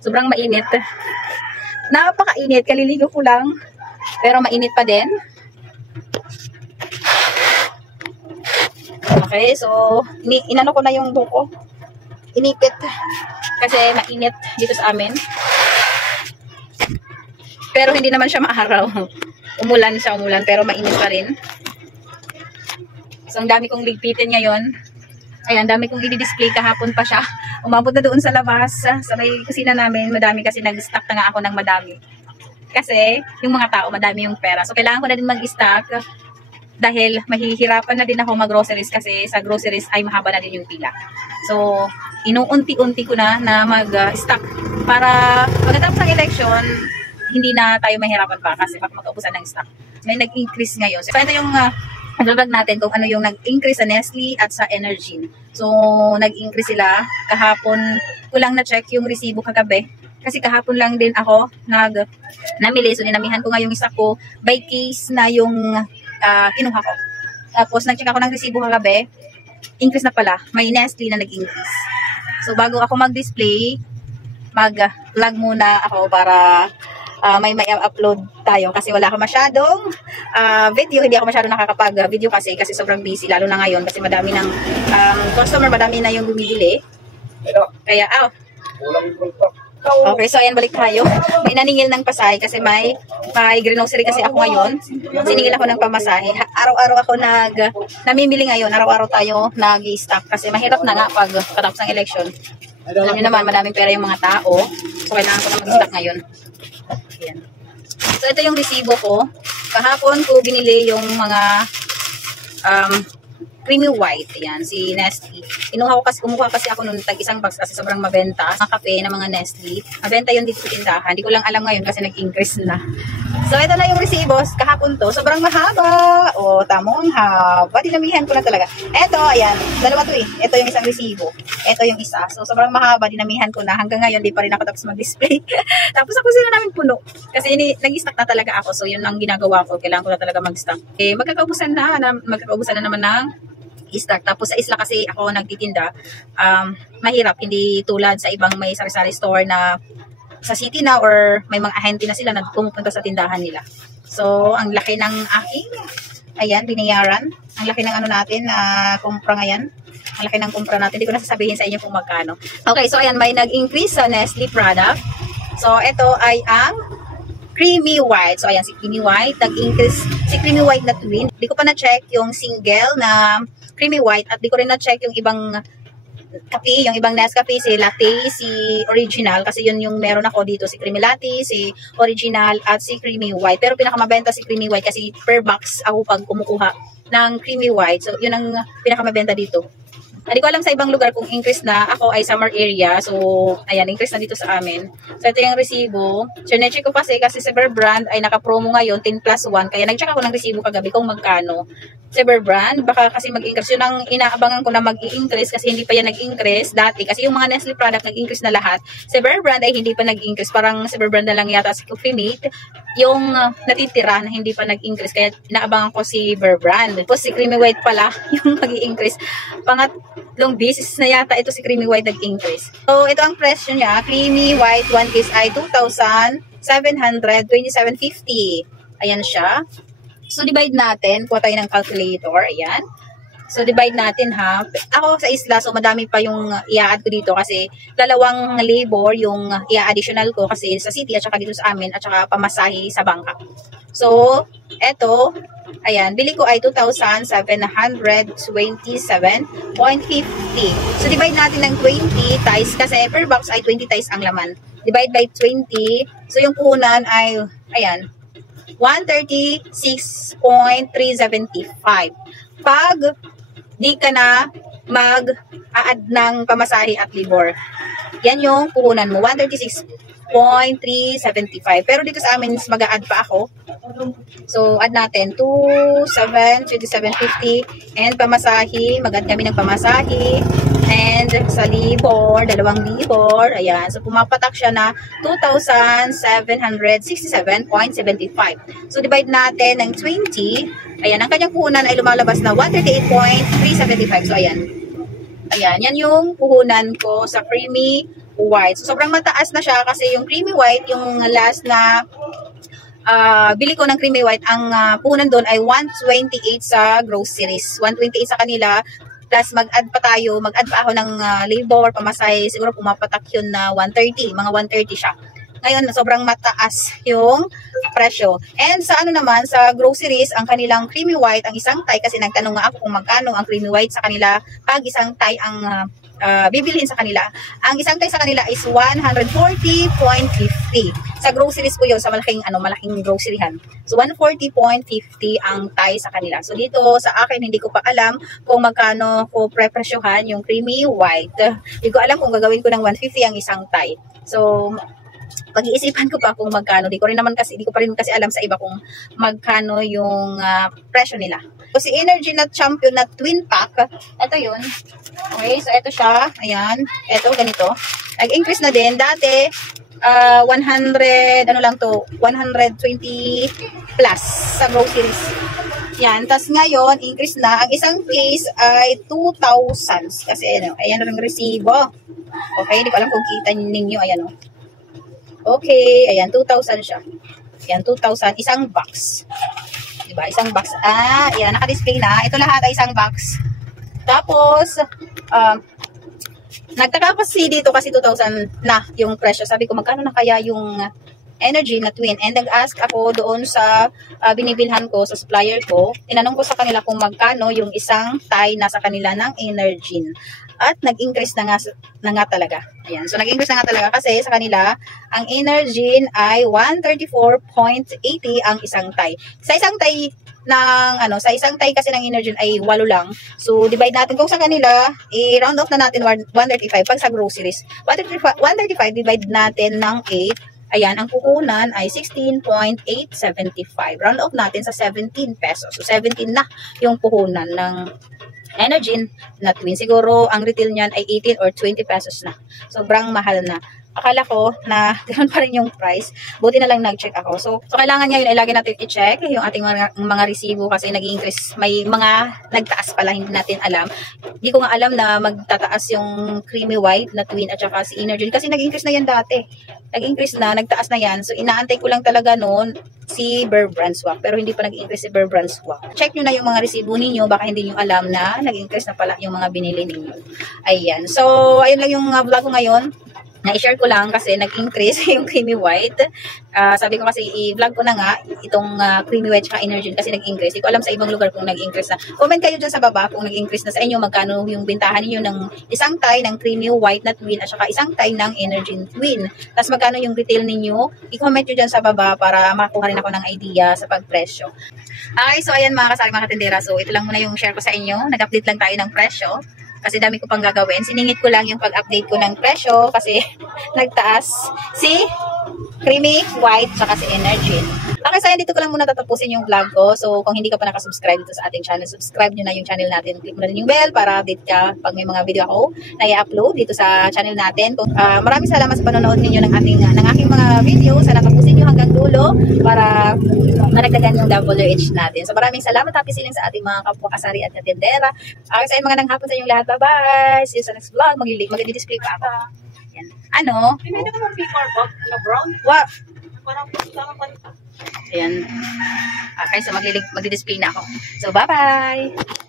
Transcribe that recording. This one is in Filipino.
Sobrang mainit. Napakainit. Kaliligo ko lang. Pero mainit pa din. Okay, so inano ko na yung buko. Inipit. Kasi mainit dito sa amin. Pero hindi naman siya maaraw. Umulan siya, pero mainit pa rin. So, ang dami kong ligpitin ngayon. Ayan, dami kong i-display kahapon pa siya. Umabot na doon sa labas, sa may kusina namin. Madami kasi nag-stock na nga ako ng madami. Kasi, yung mga tao, madami yung pera. So, kailangan ko na din mag-stock dahil mahihirapan na din ako mag-groceries kasi sa groceries ay mahaba na din yung pila. So, inuunti-unti ko na mag-stock para pagkatapos ng election, hindi na tayo mahirapan pa kasi baka mag-ubusan ng stock. May nag-increase ngayon. So, ito yung nag-vlog natin kung ano yung nag-increase sa Nestle at sa Energin. So, nag-increase sila. Kahapon ko lang na-check yung resibo kagabi. Kasi kahapon lang din ako namili. So, ninamihan ko nga yung isa ko. By case na yung kinuha ko. Tapos, nag-check ako ng resibo kagabi. Increase na pala. May Nestle na nag-increase. So, bago ako mag-display, mag-vlog muna ako para may upload tayo kasi wala ako masyadong video. Hindi ako masyadong nakakapag-video kasi sobrang busy. Lalo na ngayon kasi madami ng customer, madami na yung bumibili. Kaya, okay, so ayan, balik tayo. May naningil ng pasahe kasi may grocery kasi ako ngayon. Siningil ako ng pamasahe. Araw-araw ako namimili ngayon. Araw-araw tayo nag-i-stock kasi mahirap na nga pag katapos ng election. Alam niyo naman, madaming pera yung mga tao. So, kailangan ko na mag-stock ngayon. Ayan. So, ito yung resibo ko. Kahapon ko binili yung mga creamy white. Ayan, si Nestle. Kumuha kasi ako nung tag-isang box kasi sobrang mabenta. Ang kape ng mga Nestle. Mabenta yun dito sa tindahan. Hindi ko lang alam ngayon kasi nag-increase na. So, ito na yung resibos. Kahapon to. Sobrang mahaba. O, tamong haba. Dinamihan ko na talaga. Ito, ayan. Dalawa to eh. Ito yung isang resibo. Ito yung isa. So, sobrang mahaba. Dinamihan ko na. Hanggang ngayon, di pa rin ako tapos mag-display. Tapos ako sila namin puno. Kasi nag-stock na talaga ako. So, yun ang ginagawa ko. Kailangan ko na talaga mag-stock. Eh, magkakaubusan na naman ng stock. Tapos sa isla kasi ako nagtitinda, mahirap. Hindi tulad sa ibang may sari-sari store na sa city na or may mga ahente na sila na pumupunta sa tindahan nila. So, ang laki ng aking, ayan, binayaran. Ang laki ng ano natin, kumpra ngayon. Ang laki ng kumpra natin. Hindi ko na sasabihin sa inyo kung magkano. Okay, so ayan, may nag-increase sa Nestle product. So, ito ay ang creamy white. So, ayan, si creamy white. Nag-increase si creamy white na twin. Hindi ko pa na-check yung single na creamy white at di ko rin na-check yung ibang kape, yung ibang Nescafe, si latte, si original, kasi yun yung meron ako dito, si creamy latte, si original, at si creamy white. Pero pinakamabenta si creamy white kasi per box ako pag kumukuha ng creamy white. So, yun ang pinakamabenta dito. Hindi ko alam sa ibang lugar kung increase na. Ako ay summer area. So, ayan, increase na dito sa amin. So, ito yung resibo. So, na-check ko kasi sa Bear Brand ay naka-promo ngayon, 10+1. Kaya nag-check ako ng resibo kagabi kung magkano. Sa Bear Brand, baka kasi mag-increase. Yun ang inaabangan ko na mag-i-increase kasi hindi pa yan nag-increase dati. Kasi yung mga Nestle product nag-increase na lahat. Sa Bear Brand ay hindi pa nag-increase. Parang sa Bear Brand na lang yata si Coffee Mate yung natitira na hindi pa nag-increase. Kaya inaabangan ko si Bear Brand. Tapos si Creamy White pala yung mag-i-increase. Long basis na yata ito si Creamy White nag-increase. So, ito ang presyo niya. Creamy White 1 piece ay 2,727.50. Ayan siya. So, divide natin. Kuha tayo ng calculator. Ayan. So, divide natin ha. Ako sa isla, so madami pa yung i-add ko dito kasi dalawang labor yung i-additional ko kasi sa city at saka dito sa amin at saka pamasahe sa bangka. So, eto, ayan, bili ko ay 2,727.50. So, divide natin ng 20 ties kasi per box ay 20 ties ang laman. Divide by 20. So, yung puhunan ay, ayan, 136.375. Pag di ka na mag-a-add ng pamasahe at labor, yan yung puhunan mo, 136.375. Pero dito sa amin, mag-a-add pa ako. So, add natin 2,727.50 and pamasahe, mag-add kami ng pamasahe and sa libor, 2 libor, ayan. So, pumapatak siya na 2,767.75. So, divide natin ng 20. Ayan, ang kanyang puhunan ay lumalabas na 138.375. So, ayan. Ayan, yan yung puhunan ko sa creamy white. So, sobrang mataas na siya kasi yung creamy white, yung last na bili ko ng creamy white, ang puhunan doon ay 128 sa groceries. 128 sa kanila. Plus, mag-add pa ako ng labor, pamasahe. Siguro pumapatak yun na 130. Mga 130 siya. Ngayon, sobrang mataas yung presyo. And sa sa groceries, ang kanilang creamy white, ang isang tie, kasi nagtanong nga ako kung magkano ang creamy white sa kanila pag isang tie ang bibilhin sa kanila. Ang isang tie sa kanila is 140.50. Sa groceries po yun, sa malaking groceryhan. So, 140.50 ang tie sa kanila. So, dito sa akin, hindi ko pa alam kung magkano ko prepresyohan yung creamy white. Hindi ko alam kung gagawin ko ng 150 ang isang tie. So, pag-iisipan ko pa kung magkano. Di ko pa rin kasi alam sa iba kung magkano yung presyo nila. So, si Energy na Champion na Twin Pack, ito yun. Okay, so ito siya. Ayan. Ito, ganito. Nag-increase na din. Dati, 100 120 plus sa groceries. Yan. Tapos ngayon, increase na. Ang isang case ay 2,000. Kasi ayan ang resibo. Okay, hindi ko alam kung kita ninyo. Ayan o. Okay, ayan, 2,000 siya. Ayan, 2,000, isang box. Diba, isang box. Ayan, naka-display na. Ito lahat ay isang box. Tapos, nagtaka kasi dito kasi 2,000 na yung presyo. Sabi ko, magkano na kaya yung Energy na Twin? And nag-ask ako doon sa binibilhan ko, sa supplier ko. Tinanong ko sa kanila kung magkano yung isang tie na sa kanila ng Energy. At nag-increase na nga talaga. Ayan. So, nag-increase na nga talaga kasi sa kanila, ang Energy ay 134.80 ang isang tie. Sa isang tie kasi ng Energy ay 8 lang. So, divide natin kung sa kanila, i-round off na natin 135 pag sa groceries. 135 divide natin ng 8. Ayan, ang puhunan ay 16.875. Round off natin sa 17 pesos. So, 17 na yung puhunan ng Energy na Twin. Siguro, ang retail niyan ay 18 or 20 pesos na. Sobrang mahal na. Akala ko na ganoon pa rin yung price. Buti na lang nag-check ako. So kailangan ngayon ay lagi natin i-check yung ating mga resibo kasi nag-increase. May mga nagtaas pala, hindi natin alam. Hindi ko nga alam na magtataas yung creamy white na Twin at saka si Energy. Kasi nag-increase na yan dati. Nag-increase na, nagtaas na yan. So inaantay ko lang talaga noon si Bear Brand Swap. Pero hindi pa nag-increase si Bear Brand Swap. Check nyo na yung mga resibo ninyo. Baka hindi nyo alam na nag-increase na pala yung mga binili ninyo. Ayan. So, ayun lang yung vlog ko ngayon. Na-share ko lang kasi nag-increase yung creamy white. Sabi ko kasi i-vlog ko na nga itong creamy white at Energy kasi nag-increase. Hindi ko alam sa ibang lugar kung nag-increase na. Comment kayo dyan sa baba kung nag-increase na sa inyo. Magkano yung bintahan niyo ng isang tie ng creamy white na Twin at saka isang tie ng Energy Twin. Tapos magkano yung retail ninyo. I-comment nyo dyan sa baba para makuha rin ako ng idea sa pagpresyo. Okay, so ayan mga kasari mga katindera. So ito lang muna yung share ko sa inyo. Nag-update lang tayo ng presyo. Kasi dami ko pang gagawin. Siningit ko lang yung pag-update ko ng presyo kasi nagtaas si creamy white saka si Energy. Okay, so dito ko lang muna tatapusin yung vlog ko. So kung hindi ka pa nakasubscribe dito sa ating channel, subscribe nyo na yung channel natin. Click mo na rin yung bell para update ka pag may mga video ako na i-upload dito sa channel natin. Maraming salamat sa panonood ninyo ng aking mga video. Sana tapusin nyo hanggang dulo para managdagan yung WH natin. So maraming salamat, happy selling sa ating mga kapwa kasari at katindera. Okay, so mga hapon sa inyong lahat. Bye-bye! See you sa next vlog. Mag-display pa ako. Yan. Ano? Pinili ko ng paper bag na brown. What? Parang lang pa. Ayan. Okay, so magdi-display na ako. So, bye-bye!